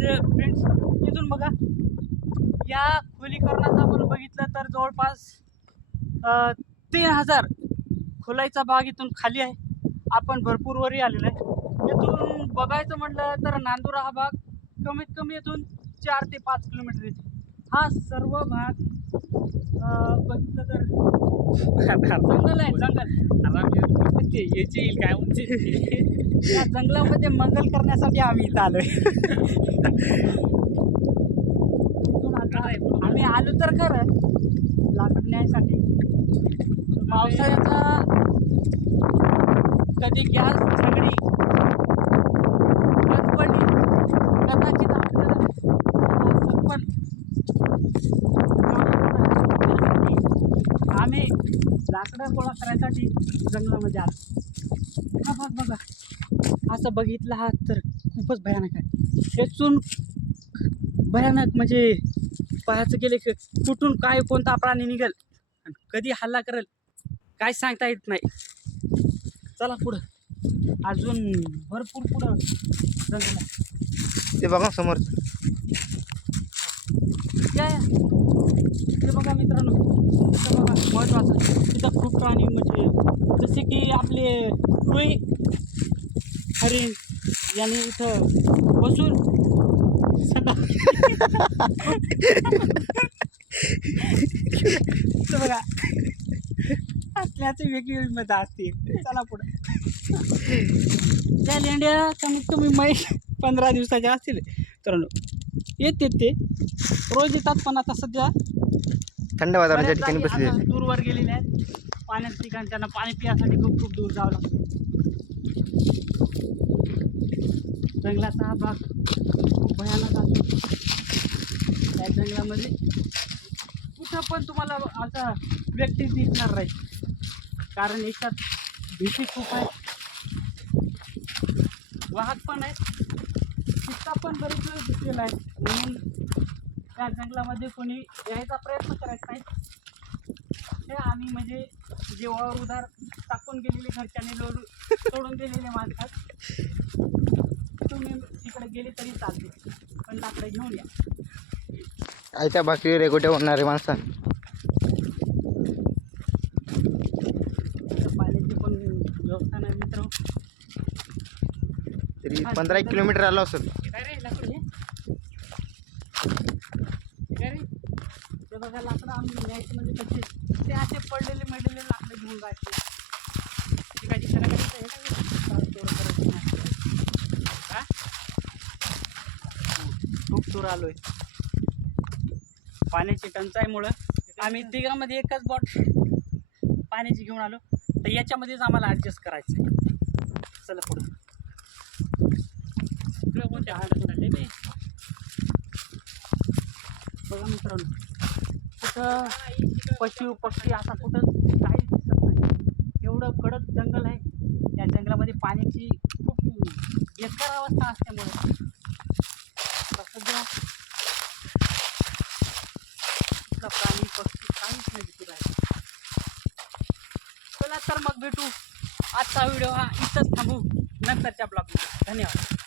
तर फ्रेंड्स इथून बघा या खोलीकरणाचा आपण बघितलं तर जवळपास 3000 खोलाईचा भाग इथून खाली आहे. आपण भरपूर वरी आलेलो आहे. इथून बघायचं म्हटलं तर नांदुरा हा भाग कमीत कमी इथून 4 ते 5 किलोमीटर येते. हा सर्व भाग बघितलं तर जंगल आहे. जंगल याची काय म्हणते या जंगलामध्ये मंगल करण्यासाठी आम्ही इथं आलोय. आम्ही आलो तर खरं लाकड न्यायसाठी. पावसाळ्याचा कधी गॅस सगळी बंद पडली कदाचित आपल्याला पण आम्ही लाकडं गोळा करायसाठी जंगलामध्ये आलो. हा भाग बघा असं बघितलं हा तर खूपच भयानक आहे. यातून भयानक म्हणजे पाहायचं गेले की कुठून काय कोणता प्राणी निघेल आणि कधी हल्ला करेल काय सांगता येत नाही. चला पुढं अजून भरपूर पुढं जंगल आहे. ते बघा समोर या ते बघा मित्रांनो, इथं बघा महत्त्वाचं तिथं खूप प्राणी म्हणजे जसे की आपले रुई हरिण यांनी इथं बसून बघा असल्याची वेगळी मजा असते. चला पुढं त्या लेंड्या कमीत कमी 15 दिवसाच्या असतील मित्रांनो. येते ते रोज येतात पण आता सध्या थंड वातावरणाच्या ठिकाणी बसले आता दूरवर गेलेले आहेत. पाण्याच्या ठिकाणी त्यांना पाणी पिण्यासाठी खूप खूप दूर जावं लागतं. जंगलाचा हा भाग खूप भयानक असतो. त्या जंगलामध्ये कुठं पण तुम्हाला असा व्यक्ती दिसणार नाही कारण याच्यात भीती खूप आहे. वाहक पण आहे, चित्ता पण बरेच वेळ दिसलेला आहे. म्हणून त्या जंगलामध्ये कोणी यायचा प्रयत्न करायचा नाही. हे आम्ही म्हणजे जेव्हावर उधार टाकून गेलेले घरच्याने सोडून दिलेले माणसात तुम्ही तिकडे गेले तरी चालते पण लाकडं घेऊन या. आयत्या बाकी रेगोट्या होणारे माणसा पाण्याची पण व्यवस्था नाही मित्र. तरी 15 किलोमीटर आलो असेल. काय रे लाकड हे काय रे ते बघा लाकडं आम्ही न्यायचे म्हणजे कसे ते असे पडलेले मेडलेले लाकडं घेऊन जायचे. शिकायची सगळं खूप दूर आलोय. पाण्याची टंचाईमुळं आम्ही तिघांमध्ये एकच बॉट पाण्याची घेऊन आलो तर याच्यामध्येच आम्हाला ॲडजस्ट करायचं आहे. चला पुढं कोणत्या हालत मी बघा मित्रांनो कुठं पशु पक्षी असा कुठं काहीच दिसत नाही. एवढं कडक जंगल आहे. त्या जंगलामध्ये पाण्याची खूप बेकार अवस्था असल्यामुळे सध्या प्राणी पक्षी काहीच नाही दिसत आहे. चला तर मग भेटू. आजचा व्हिडिओ हा इथंच थांबू नंतरच्या ब्लॉगमध्ये. धन्यवाद.